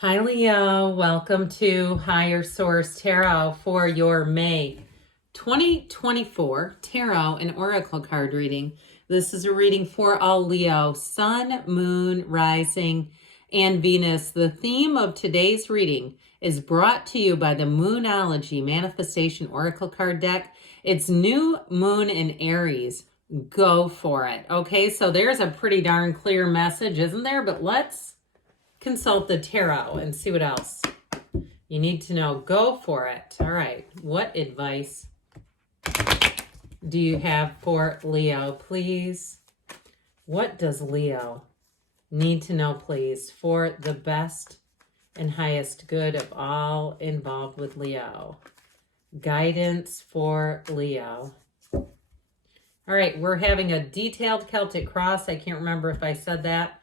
Hi, Leo. Welcome to Higher Source Tarot for your May 2024 Tarot and Oracle card reading. This is a reading for all Leo, Sun, Moon, Rising, and Venus. The theme of today's reading is brought to you by the Moonology Manifestation Oracle card deck. It's new moon in Aries. Go for it. Okay, so there's a pretty darn clear message, isn't there? But let's consult the tarot and see what else you need to know. Go for it. All right. What advice do you have for Leo, please? What does Leo need to know, please, for the best and highest good of all involved with Leo? Guidance for Leo. All right. We're having a detailed Celtic cross. I can't remember if I said that.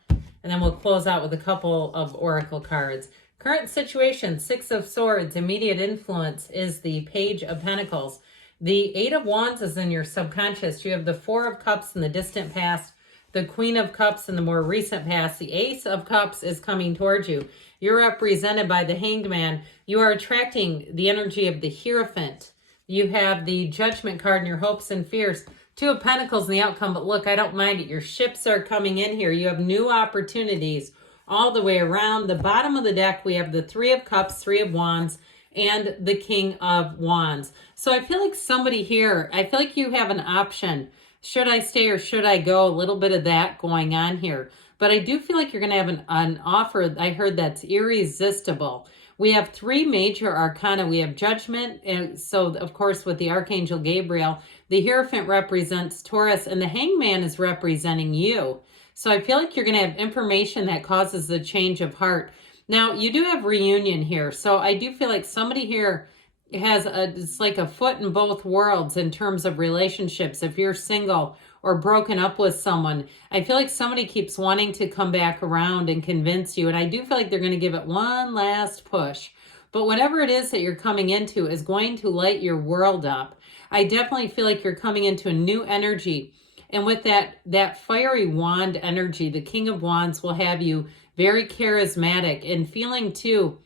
And then we'll close out with a couple of oracle cards. Current situation, Six of Swords. Immediate influence is the Page of Pentacles. The Eight of Wands is in your subconscious. You have the Four of Cups in the distant past, the Queen of Cups in the more recent past. The Ace of Cups is coming towards you. You're represented by the Hanged Man. You are attracting the energy of the Hierophant. You have the Judgment card in your hopes and fears. Two of Pentacles in the outcome, but look, I don't mind it. Your ships are coming in here. You have new opportunities all the way around. The bottom of the deck, we have the Three of Cups, Three of Wands, and the King of Wands. So I feel like somebody here, I feel like you have an option. Should I stay or should I go? A little bit of that going on here. But I do feel like you're going to have an offer, I heard, that's irresistible. We have three major arcana. We have Judgment, and so, of course, with the Archangel Gabriel, the Hierophant represents Taurus, and the Hangman is representing you. So I feel like you're going to have information that causes a change of heart. Now, you do have reunion here, so I do feel like somebody here has it's like a foot in both worlds in terms of relationships. If you're single or broken up with someone, I feel like somebody keeps wanting to come back around and convince you. And I do feel like they're going to give it one last push. But whatever it is that you're coming into is going to light your world up. I definitely feel like you're coming into a new energy. And with that fiery wand energy, the King of Wands will have you very charismatic and feeling too.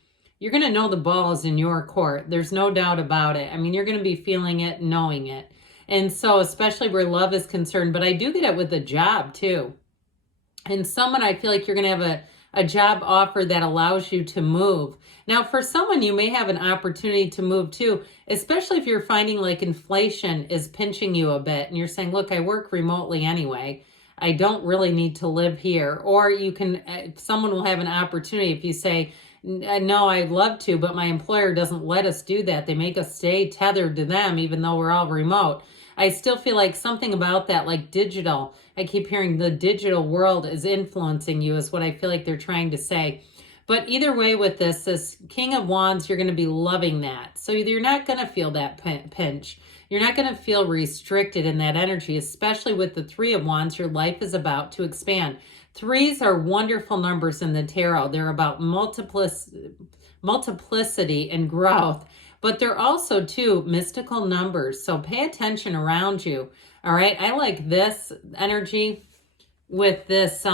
You're going to know the ball is in your court. There's no doubt about it. I mean, you're going to be feeling it, knowing it. And so, especially where love is concerned, but I do get it with a job too. And someone, I feel like you're going to have a job offer that allows you to move. Now, for someone, you may have an opportunity to move too, especially if you're finding like inflation is pinching you a bit and you're saying, look, I work remotely anyway. I don't really need to live here. Or you can, someone will have an opportunity if you say, no, I'd love to, but my employer doesn't let us do that. They make us stay tethered to them, even though we're all remote. I still feel like something about that, like digital. I keep hearing the digital world is influencing you is what I feel like they're trying to say. But either way with this King of Wands, you're going to be loving that. So you're not going to feel that pinch. You're not going to feel restricted in that energy, especially with the Three of Wands. Your life is about to expand. Threes are wonderful numbers in the tarot. They're about multiplicity and growth, but they're also, too, mystical numbers. So pay attention around you. All right. I like this energy with this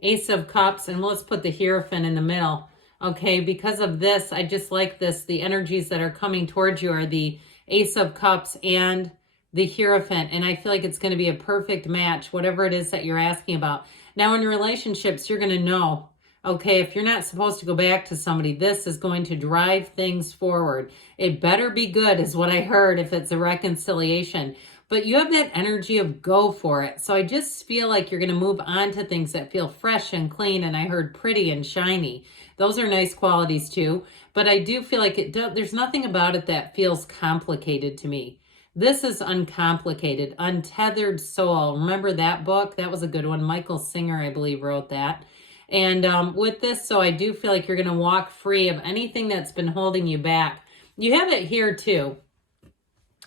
Ace of Cups, and let's put the Hierophant in the middle. Okay. Because of this, I just like this. The energies that are coming towards you are the Ace of Cups and the Hierophant. And I feel like it's going to be a perfect match, whatever it is that you're asking about. Now, in relationships, you're going to know, okay, if you're not supposed to go back to somebody, this is going to drive things forward. It better be good is what I heard if it's a reconciliation. But you have that energy of go for it. So I just feel like you're going to move on to things that feel fresh and clean. And I heard pretty and shiny. Those are nice qualities too. But I do feel like there's nothing about it that feels complicated to me. This is uncomplicated, Untethered Soul. Remember that book? That was a good one. Michael Singer, I believe, wrote that. And with this, so I do feel like you're going to walk free of anything that's been holding you back. You have it here too.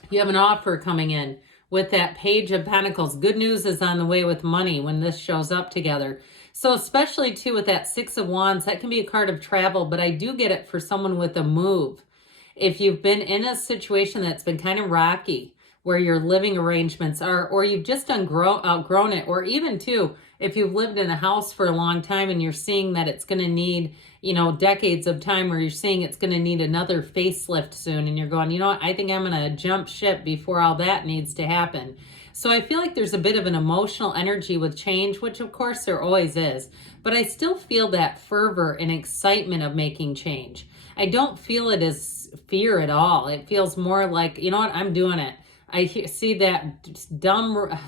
You have an offer coming in with that Page of Pentacles. Good news is on the way with money when this shows up together. So especially too with that Six of Wands, that can be a card of travel, but I do get it for someone with a move. If you've been in a situation that's been kind of rocky, where your living arrangements are, or you've just outgrown it, or even too, if you've lived in a house for a long time and you're seeing that it's going to need, decades of time, or you're seeing it's going to need another facelift soon, and you're going, I think I'm going to jump ship before all that needs to happen. So I feel like there's a bit of an emotional energy with change, which of course there always is, but I still feel that fervor and excitement of making change. I don't feel it as fear at all. It feels more like, I'm doing it. I see that dumb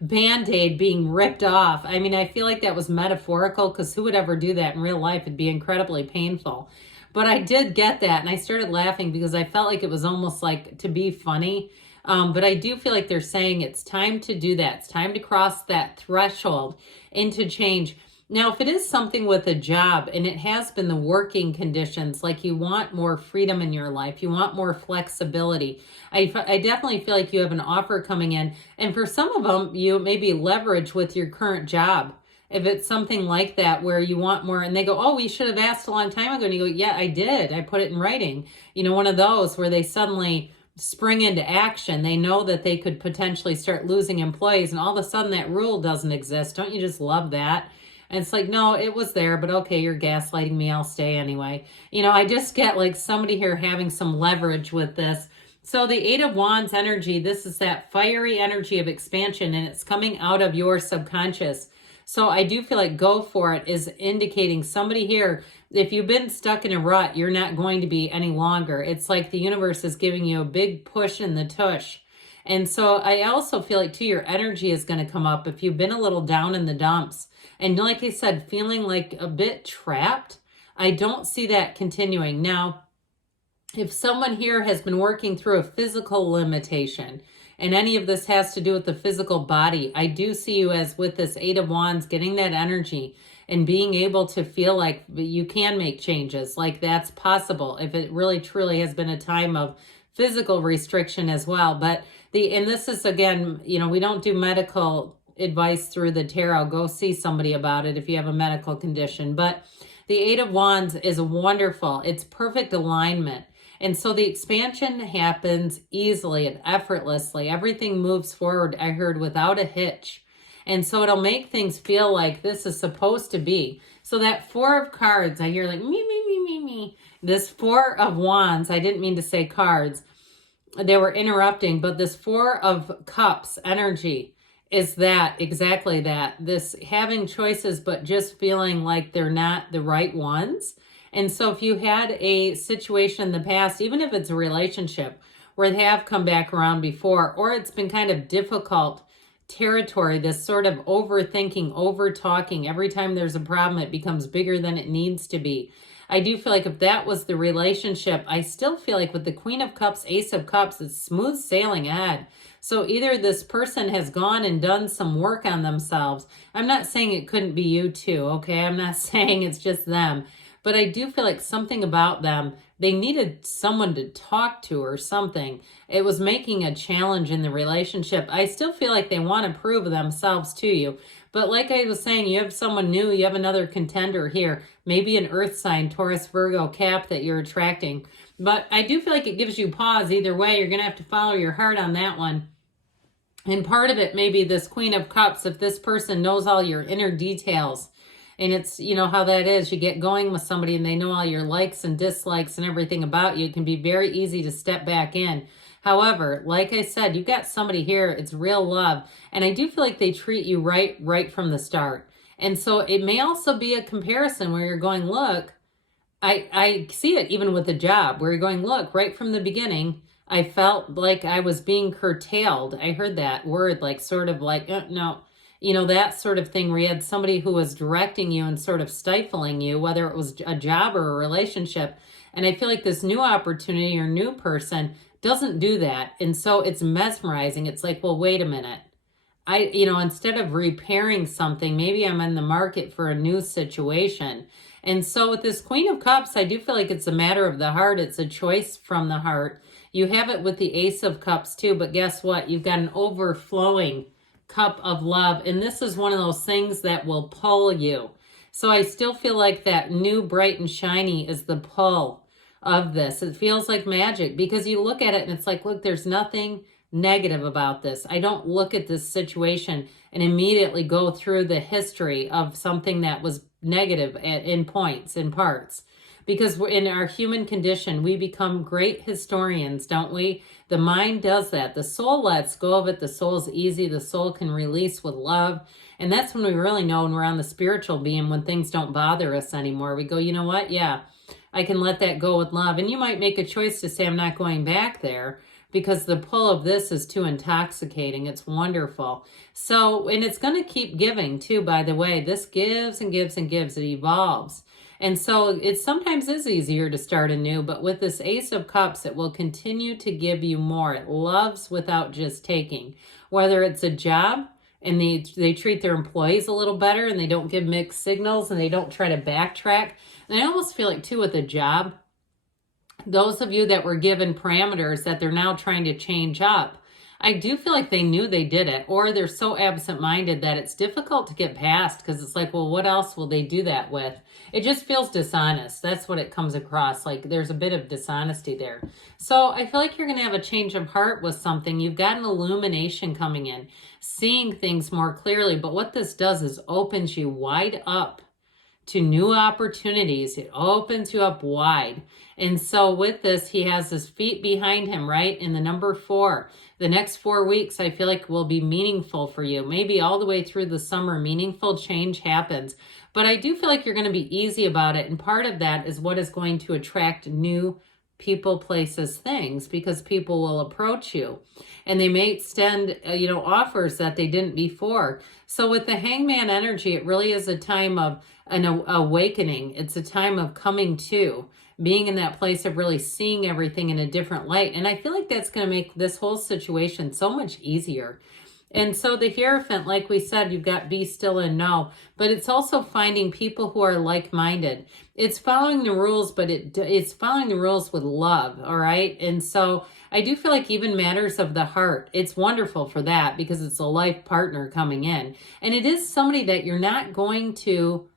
Band-Aid being ripped off. I mean, I feel like that was metaphorical, because who would ever do that in real life? It'd be incredibly painful. But I did get that, and I started laughing because I felt like it was almost like to be funny. But I do feel like they're saying it's time to do that. It's time to cross that threshold into change. Now, if it is something with a job, and it has been the working conditions, like you want more freedom in your life, you want more flexibility, I definitely feel like you have an offer coming in. And for some of them, you maybe leverage with your current job. If it's something like that where you want more, and they go, oh, we should have asked a long time ago. And you go, yeah, I did. I put it in writing. One of those where they suddenly spring into action. They know that they could potentially start losing employees, and all of a sudden that rule doesn't exist. Don't you just love that? And it's like, no, it was there, but okay, you're gaslighting me. I'll stay anyway. I just get like somebody here having some leverage with this. So the Eight of Wands energy, this is that fiery energy of expansion, and it's coming out of your subconscious. So I do feel like go for it is indicating somebody here. If you've been stuck in a rut, you're not going to be any longer. It's like the universe is giving you a big push in the tush. And so I also feel like too, your energy is going to come up if you've been a little down in the dumps. And like I said, feeling like a bit trapped, I don't see that continuing. Now, if someone here has been working through a physical limitation, and any of this has to do with the physical body, I do see you as with this Eight of Wands, getting that energy and being able to feel like you can make changes, like that's possible if it really truly has been a time of physical restriction as well. But and this is, again, we don't do medical advice through the tarot. Go see somebody about it if you have a medical condition. But the Eight of Wands is wonderful. It's perfect alignment. And so the expansion happens easily and effortlessly. Everything moves forward, I heard, without a hitch. And so it'll make things feel like this is supposed to be. So that Four of Cards, I hear like me. This Four of Wands, I didn't mean to say cards. They were interrupting, but this Four of Cups energy is that, exactly that. This having choices, but just feeling like they're not the right ones. And so if you had a situation in the past, even if it's a relationship where they have come back around before, or it's been kind of difficult territory, this sort of overthinking, over talking, every time there's a problem, it becomes bigger than it needs to be. I do feel like if that was the relationship, I still feel like with the Queen of Cups, Ace of Cups, it's smooth sailing ahead. So either this person has gone and done some work on themselves. I'm not saying it couldn't be you too, okay? I'm not saying it's just them. But I do feel like something about them, they needed someone to talk to or something. It was making a challenge in the relationship. I still feel like they want to prove themselves to you. But like I was saying, you have someone new, you have another contender here, maybe an earth sign, Taurus, Virgo, Cap that you're attracting. But I do feel like it gives you pause either way. You're going to have to follow your heart on that one. And part of it may be this Queen of Cups, if this person knows all your inner details. And it's, how that is. You get going with somebody and they know all your likes and dislikes and everything about you. It can be very easy to step back in. However, like I said, you got somebody here. It's real love. And I do feel like they treat you right from the start. And so it may also be a comparison where you're going, look, I see it even with a job where you're going, look, right from the beginning, I felt like I was being curtailed. I heard that word, like sort of like, no. That sort of thing where you had somebody who was directing you and sort of stifling you, whether it was a job or a relationship. And I feel like this new opportunity or new person doesn't do that. And so it's mesmerizing. It's like, well, wait a minute. Instead of repairing something, maybe I'm in the market for a new situation. And so with this Queen of Cups, I do feel like it's a matter of the heart. It's a choice from the heart. You have it with the Ace of Cups too, but guess what? You've got an overflowing cup of love, and this is one of those things that will pull you. So I still feel like that new bright and shiny is the pull of this. It feels like magic because you look at it and it's like, look, there's nothing negative about this. I don't look at this situation and immediately go through the history of something that was negative in points, in parts. Because in our human condition, we become great historians, don't we? The mind does that. The soul lets go of it. The soul's easy. The soul can release with love. And that's when we really know when we're on the spiritual beam, when things don't bother us anymore. We go, you know what? Yeah, I can let that go with love. And you might make a choice to say, I'm not going back there, because the pull of this is too intoxicating. It's wonderful. So, and it's going to keep giving too, by the way. This gives and gives and gives. It evolves. And so it sometimes is easier to start anew, but with this Ace of Cups, it will continue to give you more. It loves without just taking. Whether it's a job and they treat their employees a little better and they don't give mixed signals and they don't try to backtrack. And I almost feel like too with a job, those of you that were given parameters that they're now trying to change up, I do feel like they knew they did it, or they're so absent-minded that it's difficult to get past, because it's like, well, what else will they do that with? It just feels dishonest. That's what it comes across. Like there's a bit of dishonesty there. So I feel like you're going to have a change of heart with something. You've got an illumination coming in, seeing things more clearly. But what this does is opens you wide up to new opportunities. It opens you up wide. And so with this, he has his feet behind him, right? In the number 4. The next 4 weeks, I feel like will be meaningful for you. Maybe all the way through the summer, meaningful change happens. But I do feel like you're going to be easy about it. And part of that is what is going to attract new people, places, things, because people will approach you and they may extend, offers that they didn't before. So with the Hangman energy, it really is a time of an awakening. It's a time of coming to, being in that place of really seeing everything in a different light. And I feel like that's going to make this whole situation so much easier. And so the Hierophant, like we said, you've got be still and know, but it's also finding people who are like-minded. It's following the rules, but it's following the rules with love, all right? And so I do feel like even matters of the heart, it's wonderful for that because it's a life partner coming in. And it is somebody that you're not going to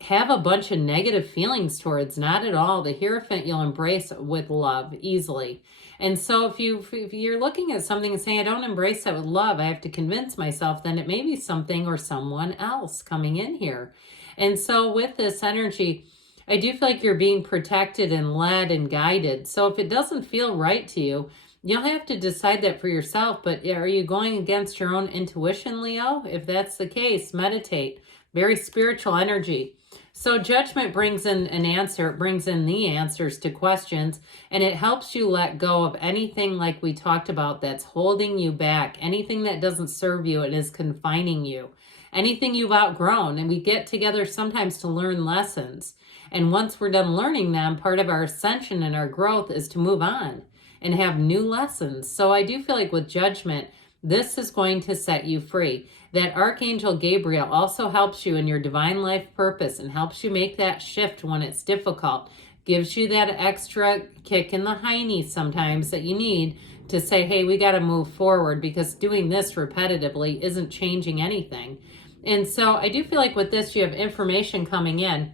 have a bunch of negative feelings towards, not at all. The Hierophant you'll embrace with love easily. And so if you're looking at something and saying, I don't embrace that with love, I have to convince myself, then it may be something or someone else coming in here. And so with this energy, I do feel like you're being protected and led and guided. So if it doesn't feel right to you, you'll have to decide that for yourself. But are you going against your own intuition, Leo? If that's the case, meditate. Very spiritual energy. So Judgment brings in an answer. It brings in the answers to questions, and it helps you let go of anything like we talked about that's holding you back, anything that doesn't serve you and is confining you, anything you've outgrown. And we get together sometimes to learn lessons. And once we're done learning them, part of our ascension and our growth is to move on and have new lessons. So I do feel like with Judgment, this is going to set you free. That Archangel Gabriel also helps you in your divine life purpose and helps you make that shift when it's difficult. Gives you that extra kick in the hiney sometimes that you need to say, hey, we got to move forward, because doing this repetitively isn't changing anything. And so I do feel like with this, you have information coming in.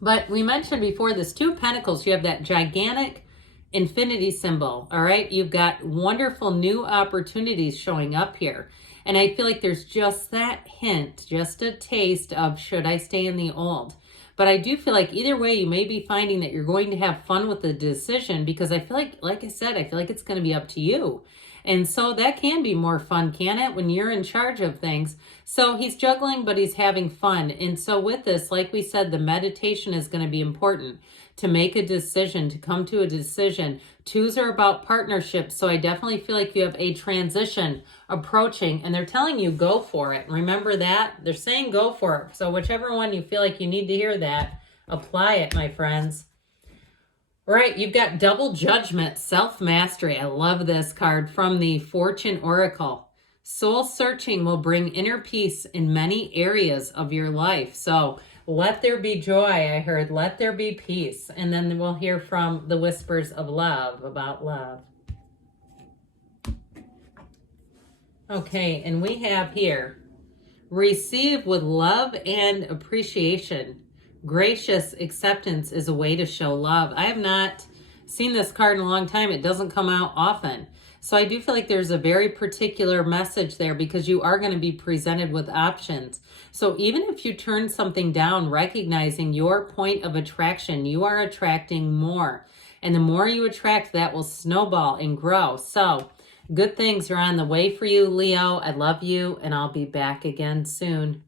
But we mentioned before this 2 of Pentacles, you have that gigantic infinity symbol, all right? You've got wonderful new opportunities showing up here. And I feel like there's just that hint, just a taste of, should I stay in the old? But I do feel like either way, you may be finding that you're going to have fun with the decision, because I feel like I said, I feel like it's going to be up to you. And so that can be more fun, can it, when you're in charge of things? So he's juggling, but he's having fun. And so with this, like we said, the meditation is going to be important to make a decision, to come to a decision. 2s are about partnerships. So I definitely feel like you have a transition approaching, and they're telling you go for it. Remember that? They're saying go for it. So whichever one you feel like you need to hear that, apply it, my friends. All right, you've got Double Judgment, Self-Mastery. I love this card from the Fortune Oracle. Soul searching will bring inner peace in many areas of your life. So let there be joy, I heard. Let there be peace. And then we'll hear from the Whispers of Love about love. Okay, and we have here, receive with love and appreciation. Gracious acceptance is a way to show love. I have not seen this card in a long time. It doesn't come out often. So I do feel like there's a very particular message there because you are going to be presented with options. So even if you turn something down, recognizing your point of attraction, you are attracting more. And the more you attract, that will snowball and grow. So good things are on the way for you, Leo. I love you, and I'll be back again soon.